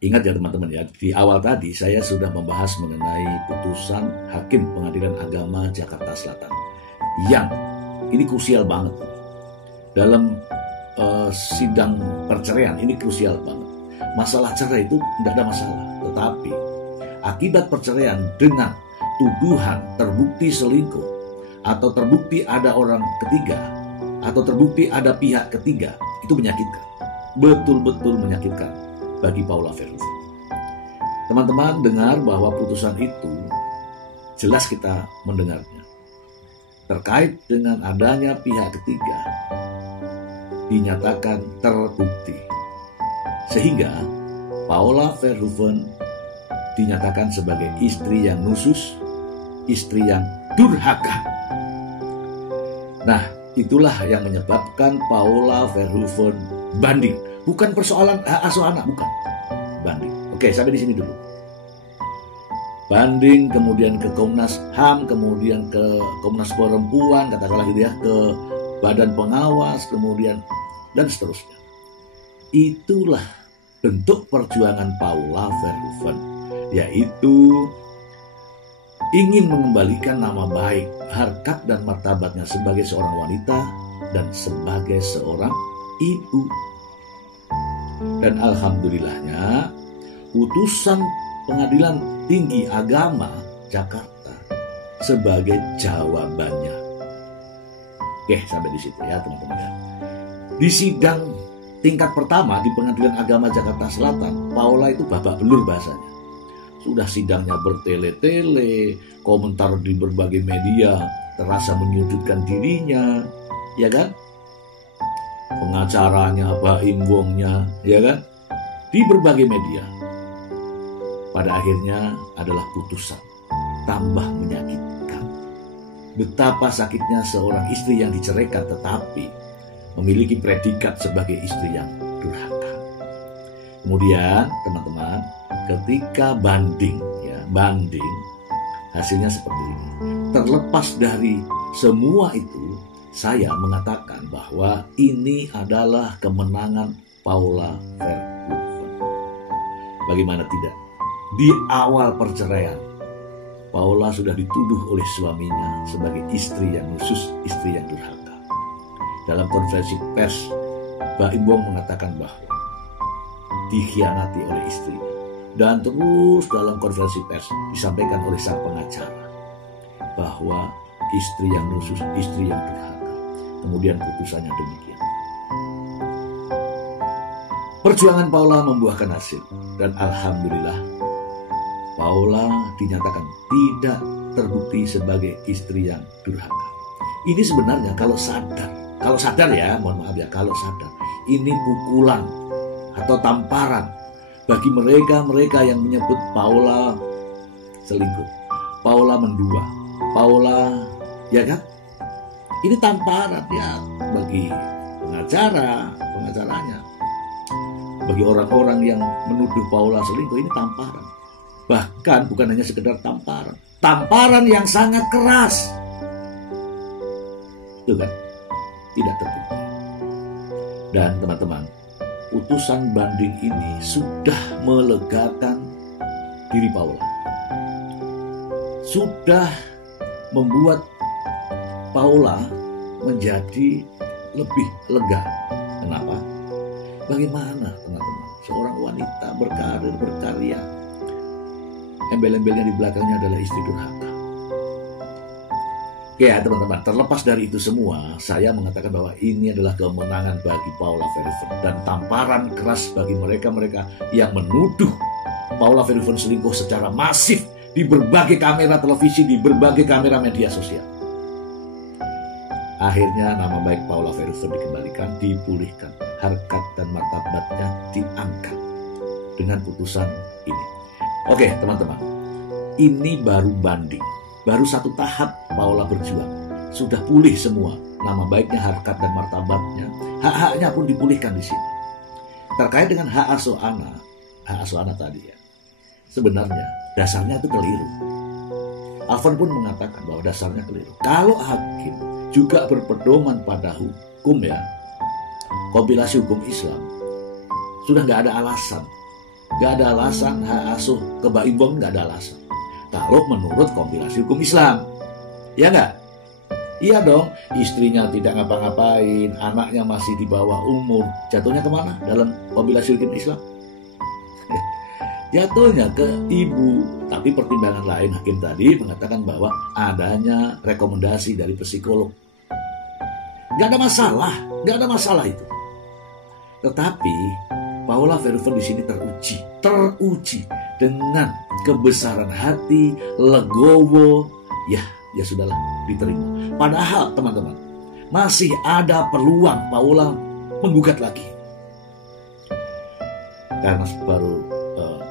Ingat ya teman-teman ya, di awal tadi saya sudah membahas mengenai putusan Hakim Pengadilan Agama Jakarta Selatan yang ini krusial banget dalam sidang perceraian. Ini krusial banget. Masalah cerai itu tidak ada masalah, tetapi akibat perceraian dengan tuduhan terbukti selingkuh atau terbukti ada orang ketiga atau terbukti ada pihak ketiga, itu menyakitkan, betul-betul menyakitkan bagi Paula Verhoeven. Teman-teman dengar bahwa putusan itu jelas kita mendengarnya. Terkait dengan adanya pihak ketiga dinyatakan terbukti. Sehingga Paula Verhoeven dinyatakan sebagai istri yang nusus, istri yang durhaka. Nah, itulah yang menyebabkan Paula Verhoeven banding. Bukan persoalan hak asuh anak, bukan. Banding. Oke, sampai di sini dulu. Banding, kemudian ke Komnas HAM, kemudian ke Komnas Perempuan, katakanlah gitu ya, ke Badan Pengawas, kemudian dan seterusnya. Itulah bentuk perjuangan Paula Verhoeven, yaitu ingin mengembalikan nama baik, harkat dan martabatnya sebagai seorang wanita dan sebagai seorang ibu. Dan alhamdulillahnya putusan Pengadilan Tinggi Agama Jakarta sebagai jawabannya. Oke, sampai di situ ya teman-teman ya. Di sidang tingkat pertama di Pengadilan Agama Jakarta Selatan, Paula itu babak belur bahasanya. Sudah sidangnya bertele-tele, komentar di berbagai media terasa menyudutkan dirinya, ya kan? Pengacaranya, Baim Wongnya, ya kan? Di berbagai media. Pada akhirnya adalah putusan tambah menyakitkan. Betapa sakitnya seorang istri yang diceraikan tetapi memiliki predikat sebagai istri yang durhaka. Kemudian teman-teman, ketika banding hasilnya seperti ini. Terlepas dari semua itu, saya mengatakan bahwa ini adalah kemenangan Paula Verhoeven. Bagaimana tidak? Di awal perceraian, Paula sudah dituduh oleh suaminya sebagai istri yang nusus, istri yang durhaka. Dalam konferensi pers, Baim Wong mengatakan bahwa dikhianati oleh istrinya. Dan terus dalam konferensi pers disampaikan oleh sang pengacara bahwa istri yang nusus, istri yang durhaka. Kemudian putusannya demikian. Perjuangan Paula membuahkan hasil. Dan alhamdulillah Paula dinyatakan tidak terbukti sebagai istri yang durhaka. Ini sebenarnya kalau sadar ya, mohon maaf ya, kalau sadar, ini pukulan atau tamparan bagi mereka yang menyebut Paula selingkuh, Paula mendua, Paula, ya kan? Ini tamparan ya bagi pengacaranya, bagi orang-orang yang menuduh Paula selingkuh, ini tamparan. Bahkan bukan hanya sekedar tamparan yang sangat keras. Itu kan? Tidak terbukti. Dan teman-teman, putusan banding ini sudah melegakan diri Paula. Sudah membuat Paula menjadi lebih lega. Kenapa? Bagaimana teman-teman? Seorang wanita berkarir, berkarya, embel-embelnya di belakangnya adalah istri durhaka. Oke ya teman-teman, terlepas dari itu semua, saya mengatakan bahwa ini adalah kemenangan bagi Paula Verhoeven dan tamparan keras bagi mereka-mereka yang menuduh Paula Verhoeven selingkuh secara masif di berbagai kamera televisi, di berbagai kamera media sosial. Akhirnya nama baik Paula Verhoeven dikembalikan, dipulihkan, harkat dan martabatnya diangkat dengan putusan ini. Oke teman-teman, ini baru banding. Baru satu tahap Paula berjuang. Sudah pulih semua. Nama baiknya, harkat dan martabatnya. Hak-haknya pun dipulihkan di sini. Terkait dengan hak asuh anak tadi ya. Sebenarnya dasarnya itu keliru. Alvan pun mengatakan bahwa dasarnya keliru. Kalau hakim juga berpedoman pada hukum ya, kompilasi hukum Islam, sudah nggak ada alasan Nggak ada alasan hak asuh kebaikan, nggak ada alasan. Kalau menurut kompilasi hukum Islam, ya nggak? Iya dong, istrinya tidak ngapa-ngapain, anaknya masih di bawah umur, jatuhnya kemana dalam kompilasi hukum Islam? Jatuhnya ke ibu. Tapi pertimbangan lain hakim tadi mengatakan bahwa adanya rekomendasi dari psikolog. Nggak ada masalah itu. Tetapi Paula Verhoeven di sini teruji dengan kebesaran hati, legowo, ya sudahlah, diterima. Padahal teman-teman, masih ada peluang Paula menggugat lagi. Karena baru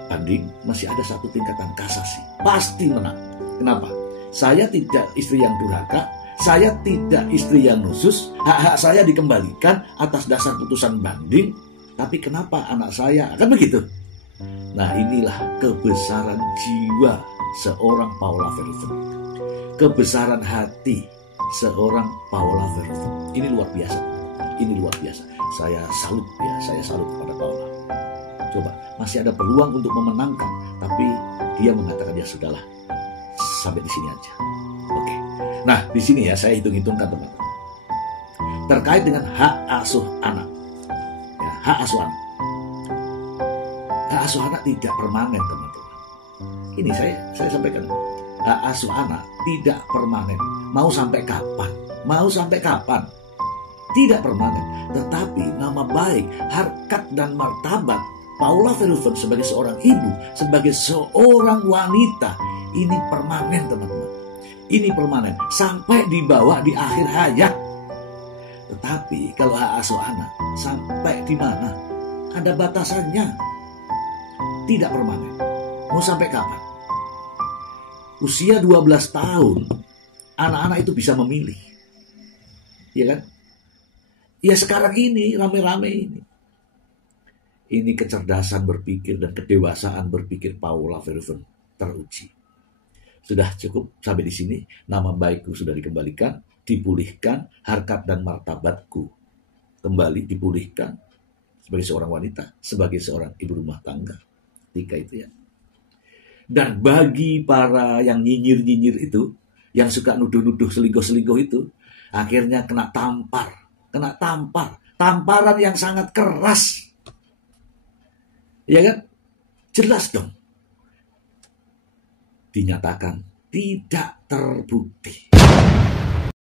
banding, masih ada satu tingkatan kasasi. Pasti menang. Kenapa? Saya tidak istri yang durhaka, saya tidak istri yang nusus, hak-hak saya dikembalikan atas dasar putusan banding, tapi kenapa anak saya? Kan begitu. Nah, inilah kebesaran jiwa seorang Paula Verhoeven. Kebesaran hati seorang Paula Verhoeven. Ini luar biasa. Saya salut kepada Paula. Coba, masih ada peluang untuk memenangkan, tapi dia mengatakan ya sudahlah, sampai di sini aja. Oke. Nah, di sini ya saya hitung-hitungkan teman-teman. Terkait dengan hak asuh anak. Ya, hak asuh anak. Hak asuh anak tidak permanen, teman-teman. Ini saya sampaikan. Hak asuh anak tidak permanen. Mau sampai kapan? Tidak permanen. Tetapi nama baik, harkat dan martabat Paula Verhoeven sebagai seorang ibu, sebagai seorang wanita, ini permanen, teman-teman. Ini permanen sampai dibawa di akhir hayat. Tetapi kalau hak asuh anak sampai di mana? Ada batasannya. Tidak permanen. Mau sampai kapan? Usia 12 tahun, anak-anak itu bisa memilih. Iya kan? Ya sekarang ini, rame-rame ini. Ini kecerdasan berpikir dan kedewasaan berpikir Paula Verhoeven teruji. Sudah cukup sampai di sini. Nama baikku sudah dikembalikan, dipulihkan, harkat dan martabatku kembali dipulihkan sebagai seorang wanita, sebagai seorang ibu rumah tangga. Ketika itu ya. Dan bagi para yang nyinyir-nyinyir itu, yang suka nuduh-nuduh selingkuh-selingkuh itu, akhirnya kena tampar, tamparan yang sangat keras. Ya kan? Jelas dong. Dinyatakan tidak terbukti.